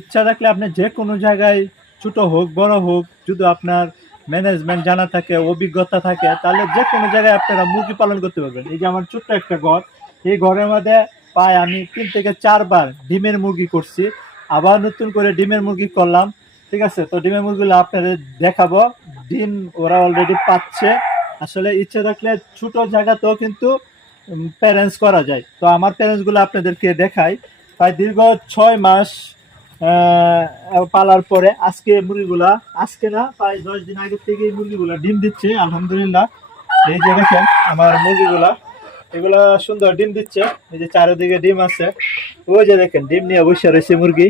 ইচ্ছা থাকলে আপনি যে কোনো জায়গায় ছোট হোক বড় হোক, যদি আপনার ম্যানেজমেন্ট জানা থাকে, অভিজ্ঞতা থাকে, তাহলে যে কোনো জায়গায় আপনারা মুরগি পালন করতে পারবেন। এই যে আমার ছোট্ট একটা ঘর, এই ঘরের মধ্যে প্রায় আমি 3 থেকে 4 বার ডিমের মুরগি করছি, আবার নতুন করে ডিমের মুরগি করলাম। ঠিক আছে, তো ডিমের মুরগিগুলো আপনাদের দেখাবো। ডিম ওরা অলরেডি পাচ্ছে। আসলে ইচ্ছে থাকলে ছোট জায়গাতেও কিন্তু প্যারেন্টস করা যায়। তো আমার প্যারেন্টসগুলো আপনাদেরকে দেখাই। প্রায় দীর্ঘ 6 মাস পালার পরে আজকে মুরগিগুলা, আজকে না প্রায় 10 দিন আগে থেকে এই মুরগিগুলা ডিম দিচ্ছে আলহামদুলিল্লাহ। এই যে দেখেন আমার মুরগিগুলা, এগুলা সুন্দর ডিম দিচ্ছে। এই যে চারিদিকে ডিম আছে, ওই যে দেখেন ডিম নিয়ে বসে রয়েছে মুরগি,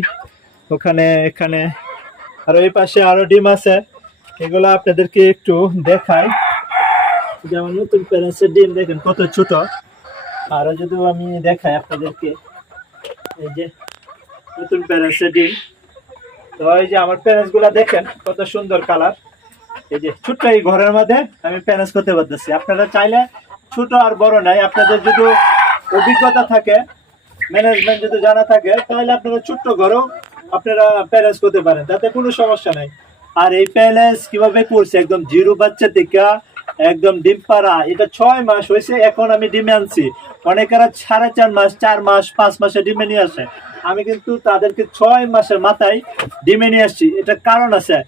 ওখানে এখানে, আর ওই পাশে আরো ডিম আছে। এগুলা আপনাদেরকে একটু দেখাই। যেমন নতুন প্যারেন্টসের ডিম দেখেন কত ছোট। আরো যদি আমি দেখাই আপনাদেরকে, এই যে নতুন প্যারেন্টসের ডিম। তো এই যে আমার প্যারেন্টস গুলা দেখেন কত সুন্দর কালার। এই যে ছোট্ট এই ঘরের মধ্যে আমি প্যারেন্টস করতে পারতেছি। আপনারা চাইলে ছোট আর বড় নাই, আপনাদের যদি অভিজ্ঞতা থাকে, ম্যানেজমেন্ট যদি জানা থাকে, তাহলে আপনারা ছোট্ট ঘরেও আপনারা প্যারেন্টস করতে পারেন, তাতে কোনো সমস্যা নাই। আর এই প্যারেন্টস কিভাবে করছে, একদম জিরো বাচ্চা থেকে একদম ডিম পাড়া, এটা 6 মাস হয়েছে এখন আমি ডিমে আনছি। অনেকেরা 4.5 মাস, 4 মাস, 5 মাসে ডিমে নিয়ে আসে। আমি কিন্তু তাদেরকে 6 মাসের মাথায় ডিমে নিয়ে আসছি। এটা কারণ আছে।